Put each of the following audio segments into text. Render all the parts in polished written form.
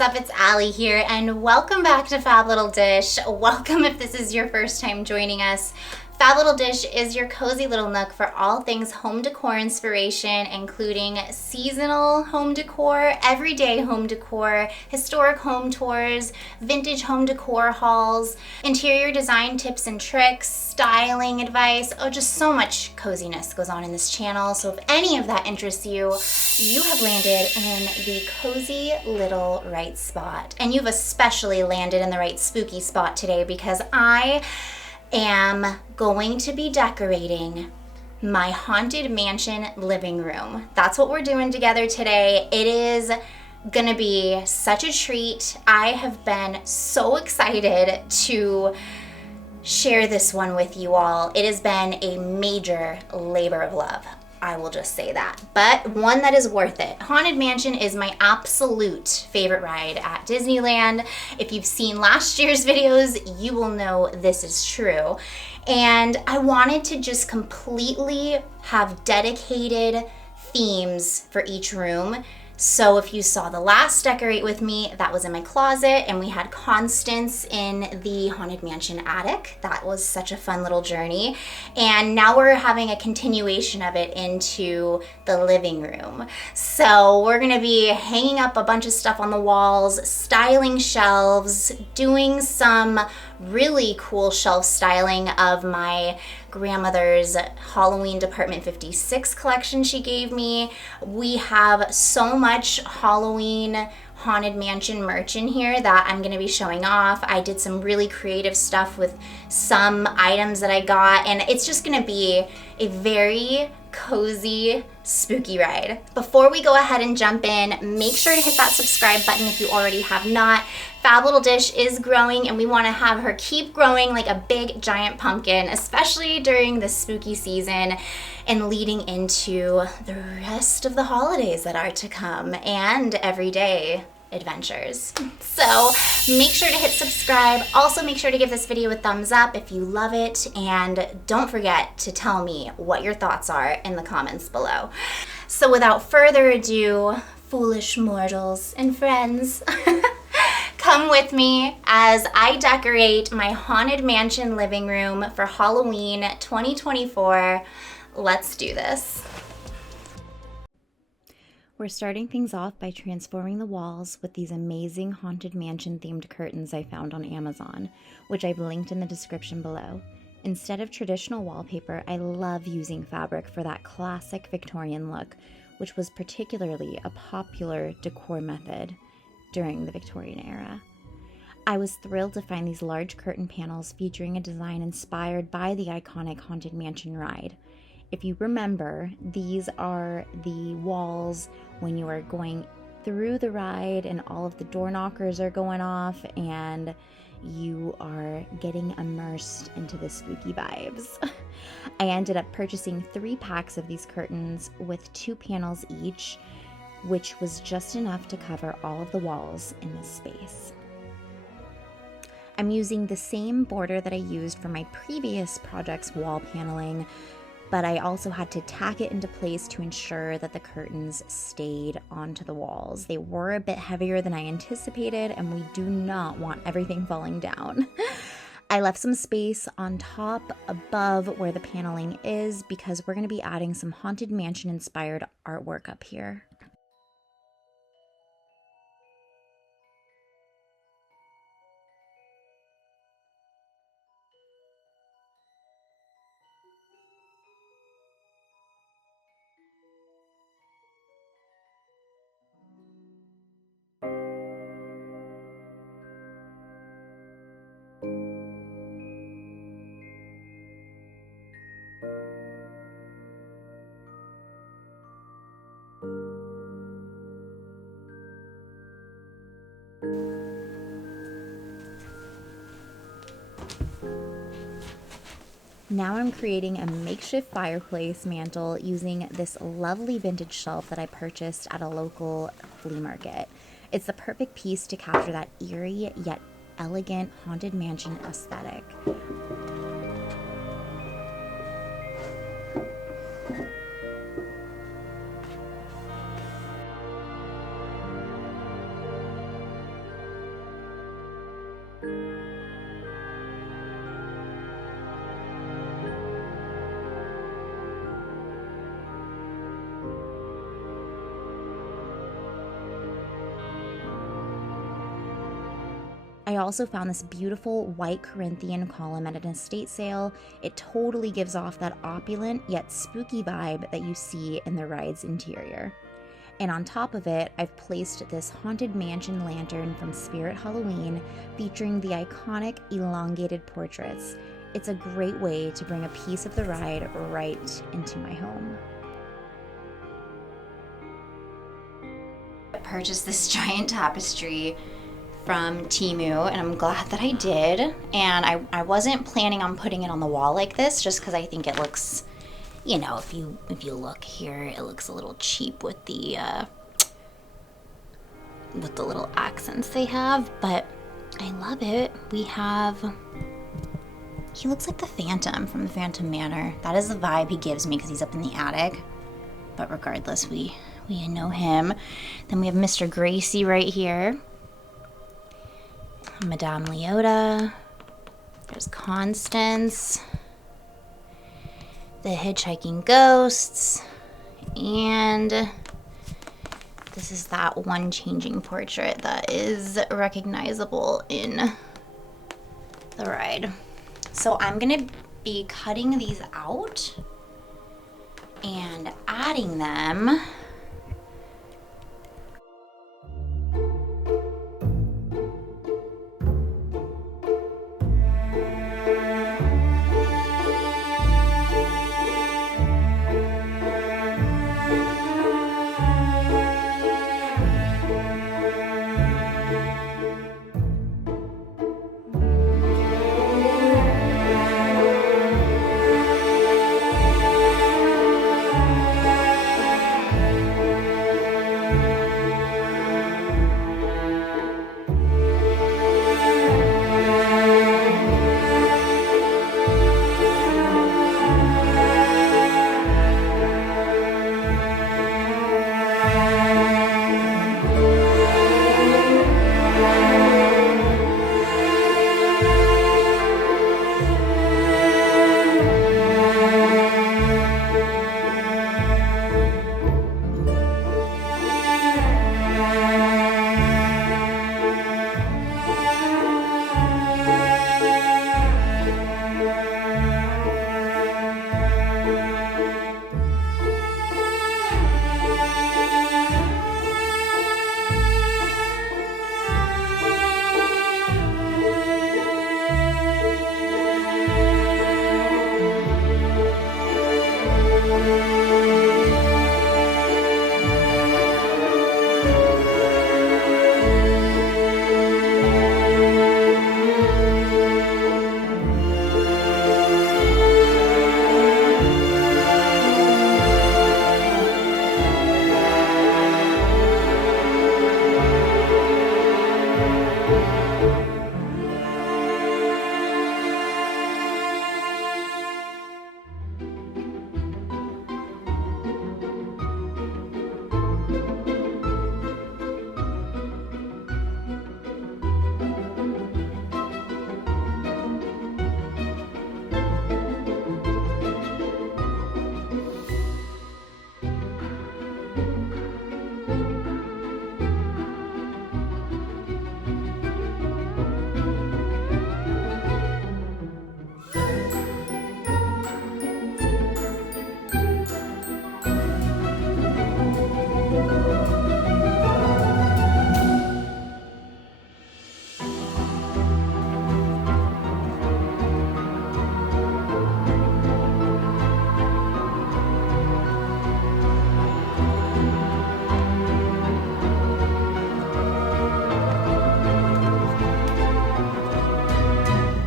what's up? It's Allie here, and welcome back to Fab Little Dish. Welcome if this is your first time joining us. Fab Little Dish is your cozy little nook for all things home decor inspiration, including seasonal home decor, everyday home decor, historic home tours, vintage home decor hauls, interior design tips and tricks, styling advice. Oh, just so much coziness goes on in this channel. So if any of that interests you, you have landed in the cozy little right spot. And you've especially landed in the right spooky spot today, because I am going to be decorating my haunted mansion living room. That's what we're doing together today. It is gonna be such a treat. I have been so excited to share this one with you all. It has been a major labor of love. I will just say that, but one that is worth it. Haunted Mansion is my absolute favorite ride at Disneyland. If you've seen last year's videos, you will know this is true. And I wanted to just completely have dedicated themes for each room. So if you saw the last Decorate With Me, that was in my closet, and we had Constance in the Haunted Mansion attic. That was such a fun little journey. And now we're having a continuation of it into the living room. So we're gonna be hanging up a bunch of stuff on the walls, styling shelves, doing some really cool shelf styling of my grandmother's Halloween Department 56 collection she gave me. We have so much Halloween Haunted Mansion merch in here that I'm going to be showing off. I did some really creative stuff with some items that I got, and it's just going to be a very cozy, spooky ride. Before we go ahead and jump in, make sure to hit that subscribe button if you already have not. Fab Little Dish is growing, and we want to have her keep growing like a big giant pumpkin, especially during the spooky season and leading into the rest of the holidays that are to come and everyday adventures. So make sure to hit subscribe. Also make sure to give this video a thumbs up if you love it, and don't forget to tell me what your thoughts are in the comments below. So without further ado, foolish mortals and friends, come with me as I decorate my Haunted Mansion living room for Halloween 2024. Let's do this. We're starting things off by transforming the walls with these amazing Haunted Mansion themed curtains I found on Amazon, which I've linked in the description below. Instead of traditional wallpaper, I love using fabric for that classic Victorian look, which was particularly a popular decor method during the Victorian era. I was thrilled to find these large curtain panels featuring a design inspired by the iconic Haunted Mansion ride. If you remember, these are the walls when you are going through the ride and all of the door knockers are going off and you are getting immersed into the spooky vibes. I ended up purchasing 3 packs of these curtains with 2 panels each, which was just enough to cover all of the walls in this space. I'm using the same border that I used for my previous project's wall paneling, but I also had to tack it into place to ensure that the curtains stayed onto the walls. They were a bit heavier than I anticipated, and we do not want everything falling down. I left some space on top above where the paneling is because we're going to be adding some Haunted Mansion inspired artwork up here. Now I'm creating a makeshift fireplace mantle using this lovely vintage shelf that I purchased at a local flea market. It's the perfect piece to capture that eerie yet elegant Haunted Mansion aesthetic. I also found this beautiful white Corinthian column at an estate sale. It totally gives off that opulent yet spooky vibe that you see in the ride's interior. And on top of it, I've placed this Haunted Mansion lantern from Spirit Halloween featuring the iconic elongated portraits. It's a great way to bring a piece of the ride right into my home. I purchased this giant tapestry from Temu, and I'm glad that I did. And I wasn't planning on putting it on the wall like this, just because I think it looks, you know, if you look here, it looks a little cheap with the little accents they have. But I love it. He looks like the Phantom from the Phantom Manor. That is the vibe he gives me because he's up in the attic. But regardless, we know him. Then we have Mr. Gracie right here. Madame Leota. There's Constance. The Hitchhiking Ghosts. And this is that one changing portrait that is recognizable in the ride. So I'm gonna be cutting these out and adding them.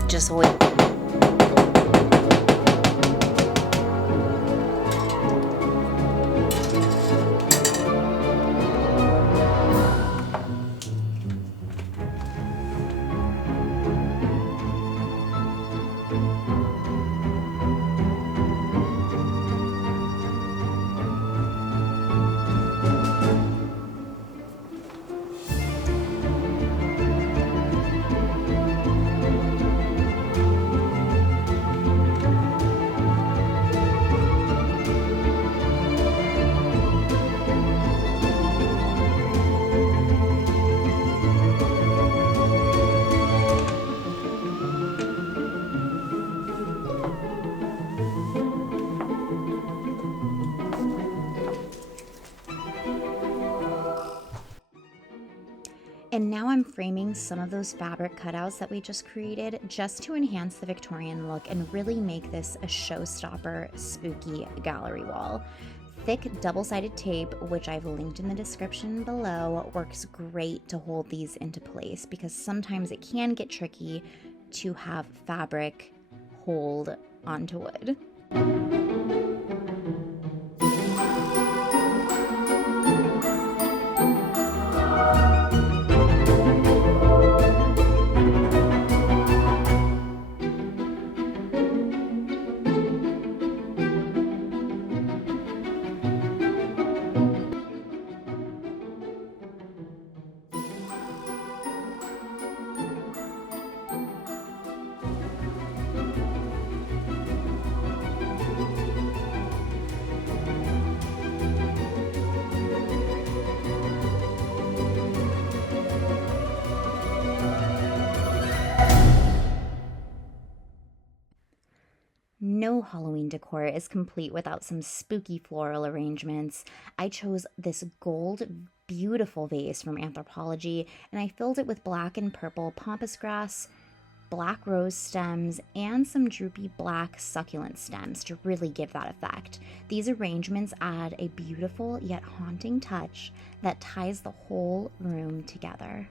Just wait. And now I'm framing some of those fabric cutouts that we just created just to enhance the Victorian look and really make this a showstopper spooky gallery wall. Thick double-sided tape, which I've linked in the description below, works great to hold these into place because sometimes it can get tricky to have fabric hold onto wood. No Halloween decor is complete without some spooky floral arrangements. I chose this gold, beautiful vase from Anthropology, and I filled it with black and purple pampas grass, black rose stems, and some droopy black succulent stems to really give that effect. These arrangements add a beautiful yet haunting touch that ties the whole room together.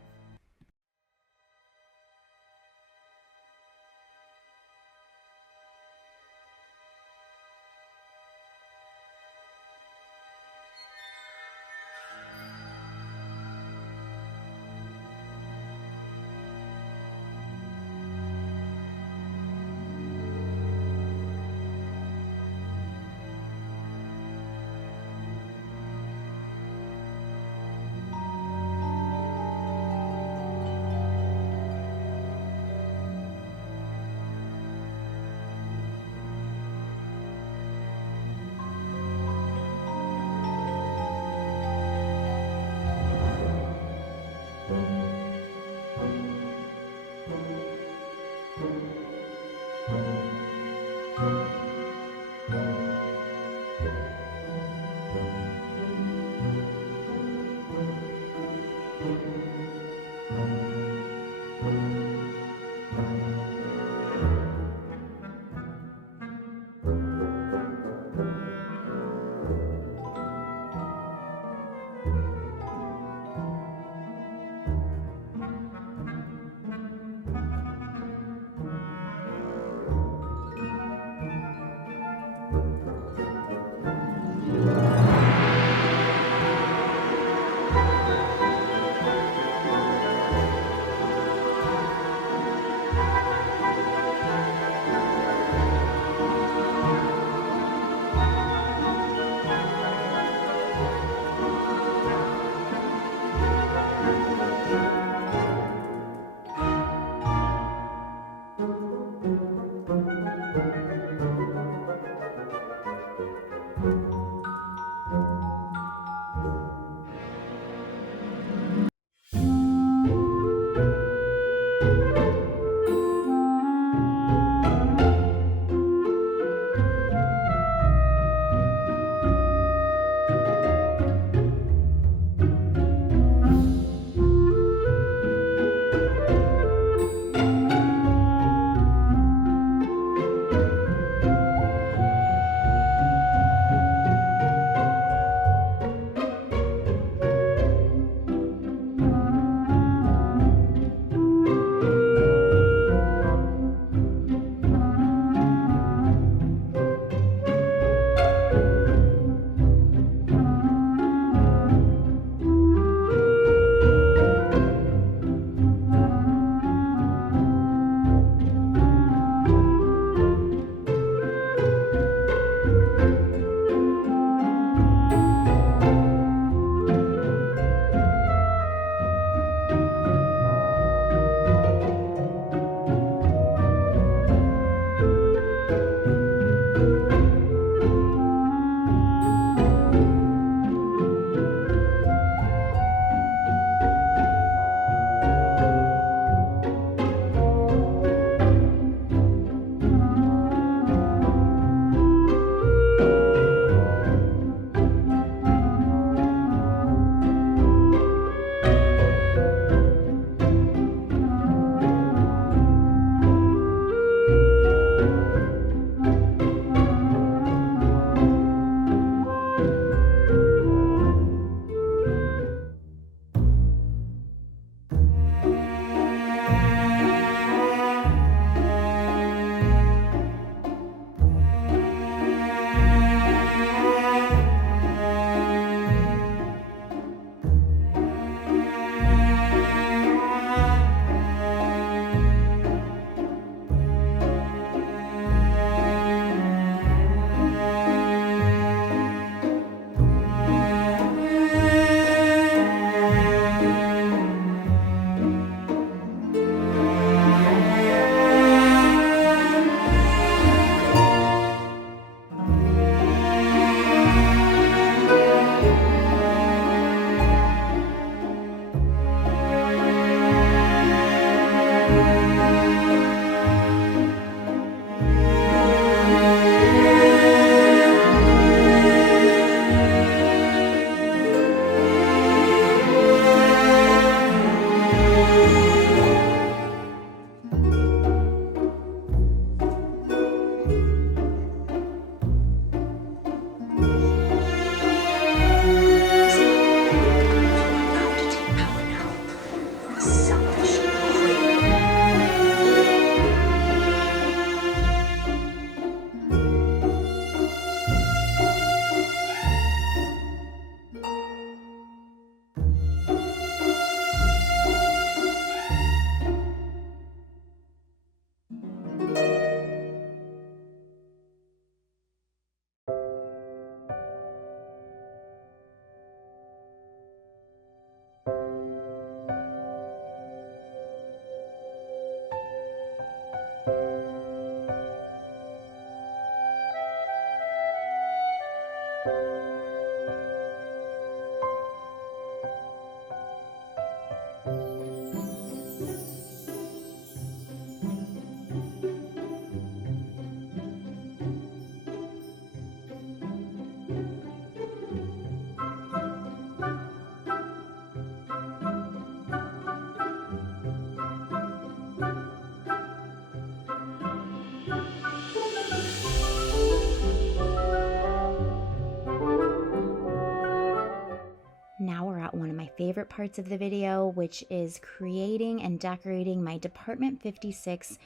Now we're at one of my favorite parts of the video, which is creating and decorating my Department 56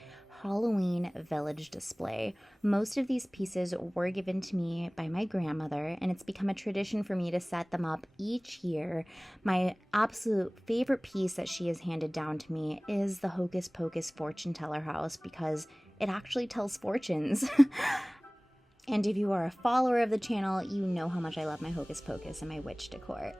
Halloween village display. Most of these pieces were given to me by my grandmother, and it's become a tradition for me to set them up each year. My absolute favorite piece that she has handed down to me is the Hocus Pocus fortune teller house, because it actually tells fortunes. And if you are a follower of the channel, you know how much I love my Hocus Pocus and my witch decor.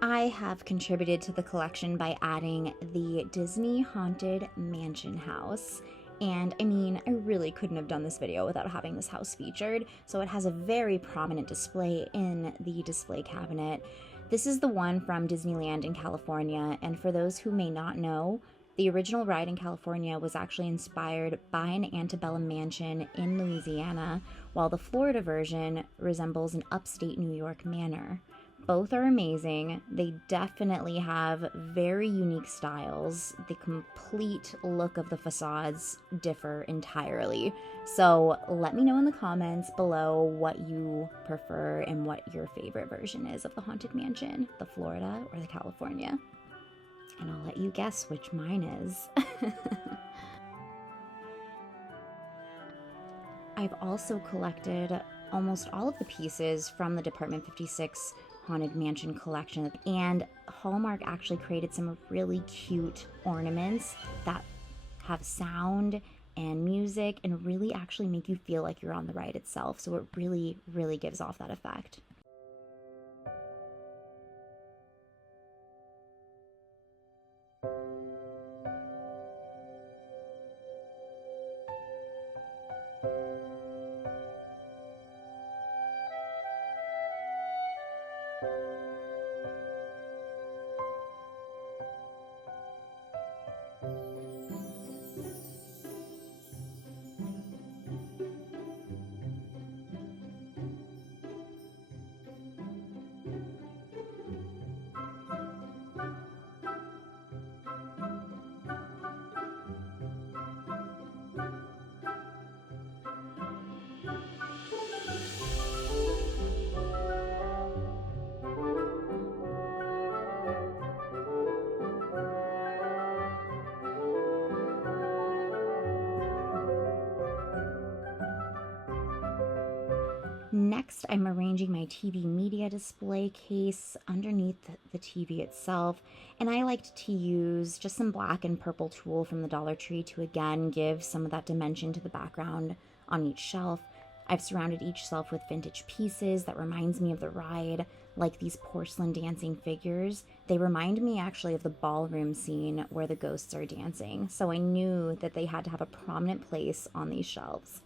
I have contributed to the collection by adding the Disney Haunted Mansion house. And I mean, I really couldn't have done this video without having this house featured. So it has a very prominent display in the display cabinet. This is the one from Disneyland in California. And for those who may not know, the original ride in California was actually inspired by an antebellum mansion in Louisiana, while the Florida version resembles an upstate New York manor. Both are amazing. They definitely have very unique styles. The complete look of the facades differ entirely. So let me know in the comments below what you prefer and what your favorite version is of the Haunted Mansion, the Florida or the California. And I'll let you guess which mine is. I've also collected almost all of the pieces from the Department 56 Haunted Mansion collection, and Hallmark actually created some really cute ornaments that have sound and music and really actually make you feel like you're on the ride itself. So it really, really gives off that effect. Next, I'm arranging my TV media display case underneath the TV itself, and I liked to use just some black and purple tulle from the Dollar Tree to again give some of that dimension to the background on each shelf. I've surrounded each shelf with vintage pieces that reminds me of the ride, like these porcelain dancing figures. They remind me actually of the ballroom scene where the ghosts are dancing, so I knew that they had to have a prominent place on these shelves.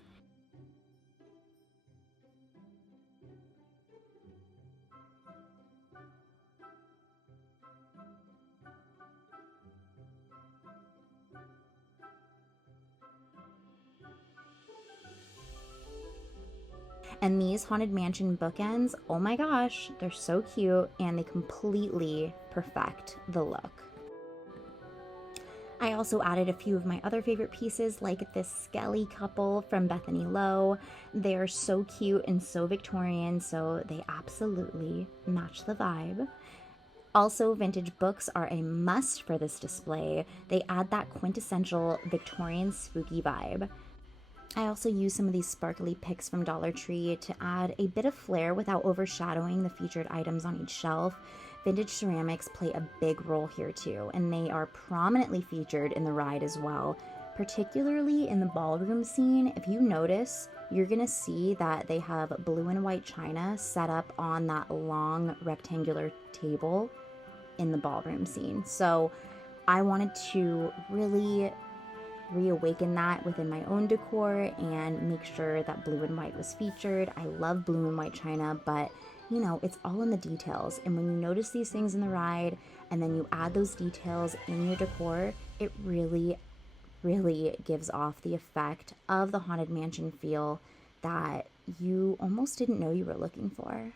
And these Haunted Mansion bookends, oh my gosh, they're so cute and they completely perfect the look. I also added a few of my other favorite pieces, like this Skelly couple from Bethany Lowe. They are so cute and so Victorian, so they absolutely match the vibe. Also, vintage books are a must for this display. They add that quintessential Victorian spooky vibe. I also use some of these sparkly picks from Dollar Tree to add a bit of flair without overshadowing the featured items on each shelf. Vintage ceramics play a big role here too, and they are prominently featured in the ride as well, particularly in the ballroom scene. If you notice, you're gonna see that they have blue and white china set up on that long rectangular table in the ballroom scene. So I wanted to really reawaken that within my own decor and make sure that blue and white was featured. I love blue and white china, but you know, it's all in the details. And when you notice these things in the ride and then you add those details in your decor, it really, really gives off the effect of the Haunted Mansion feel that you almost didn't know you were looking for.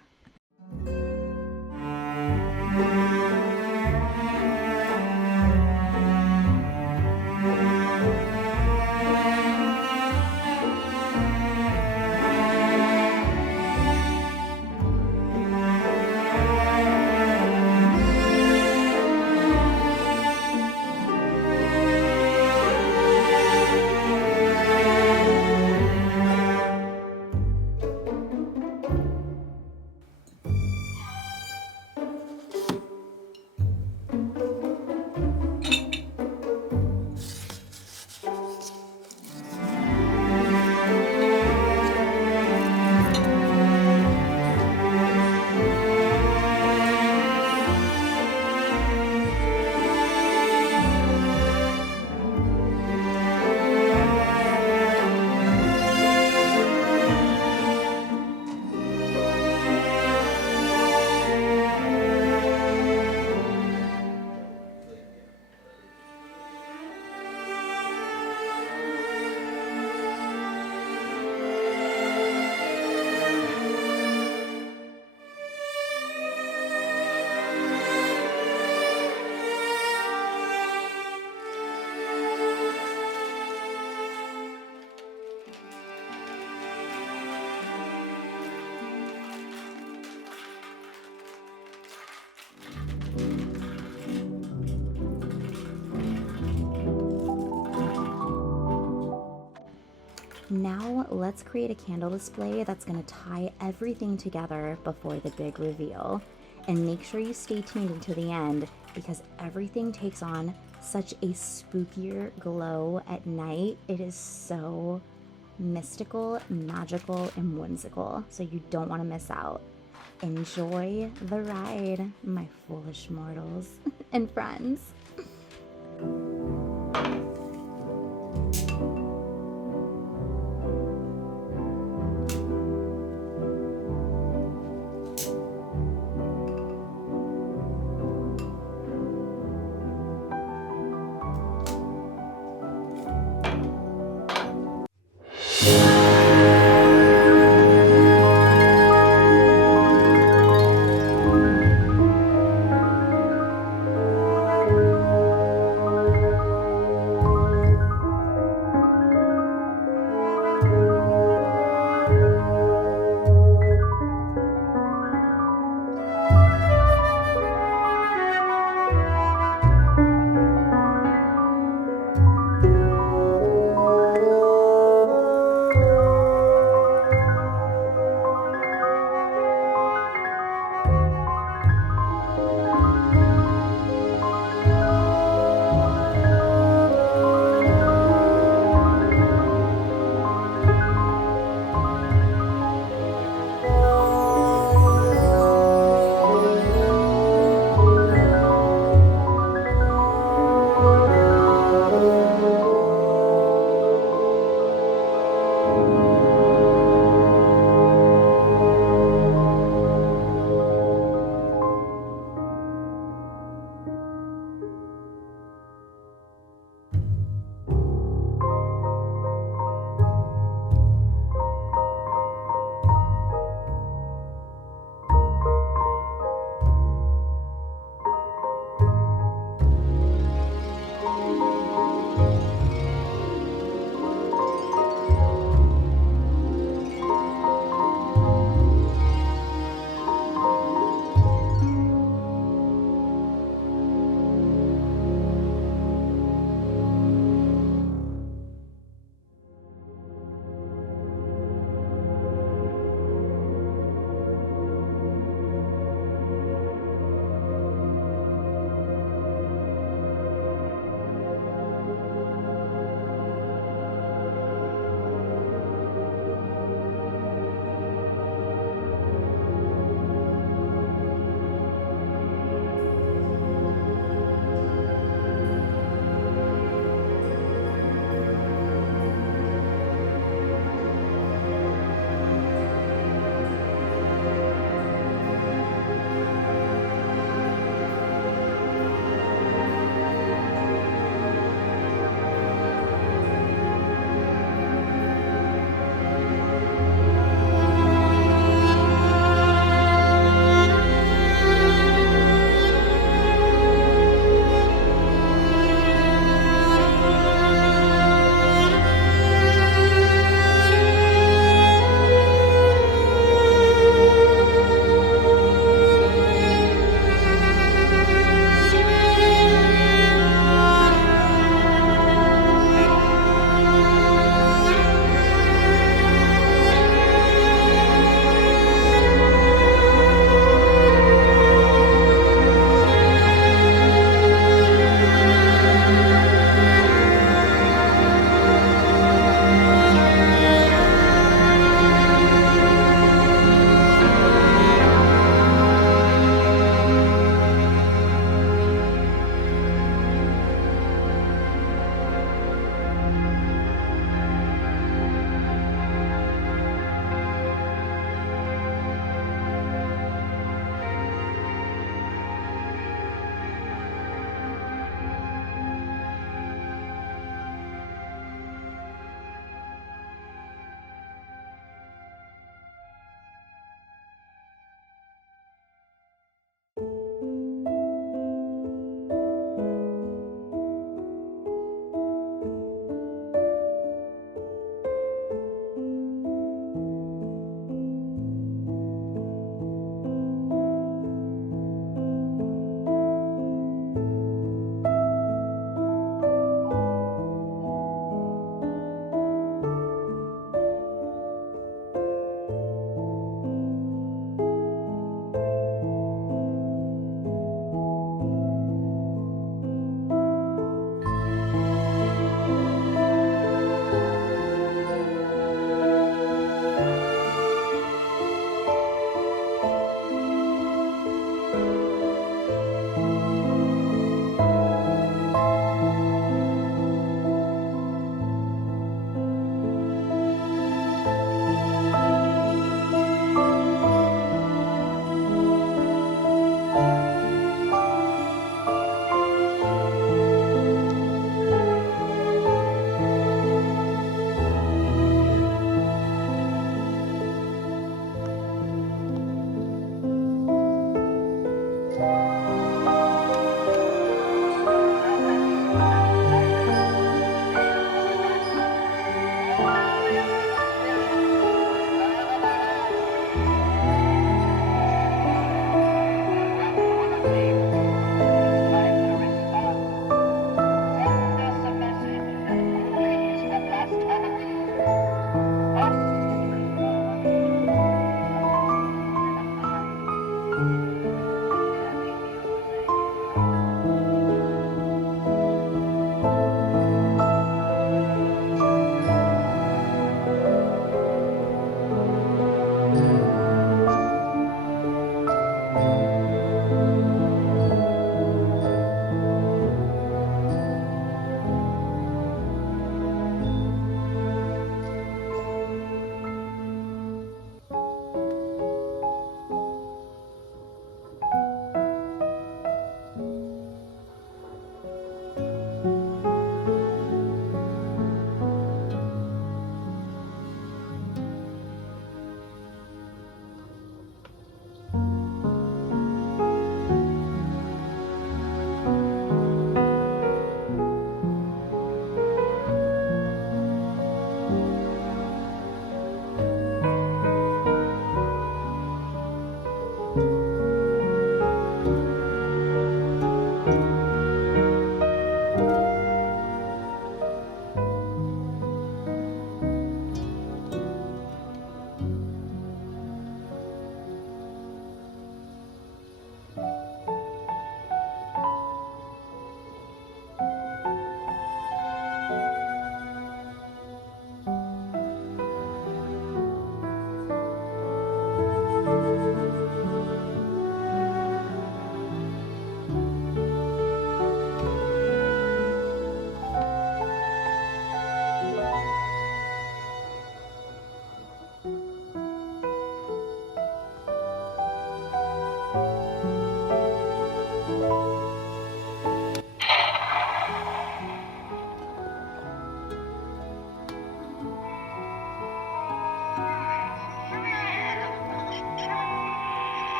Now let's create a candle display that's going to tie everything together before the big reveal. And make sure you stay tuned until the end because everything takes on such a spookier glow at night. It is so mystical, magical, and whimsical, so you don't want to miss out. Enjoy the ride, my foolish mortals and friends.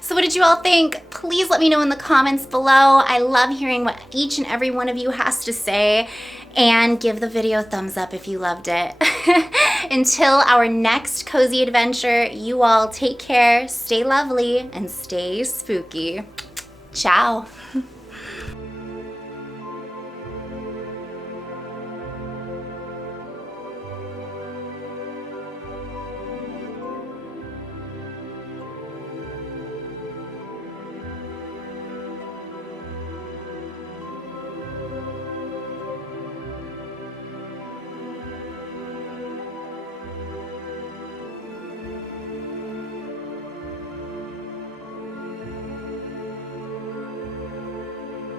So what did you all think? Please let me know in the comments below. I love hearing what each and every one of you has to say, and give the video a thumbs up if you loved it. Until our next cozy adventure, you all take care, stay lovely, and stay spooky. Ciao.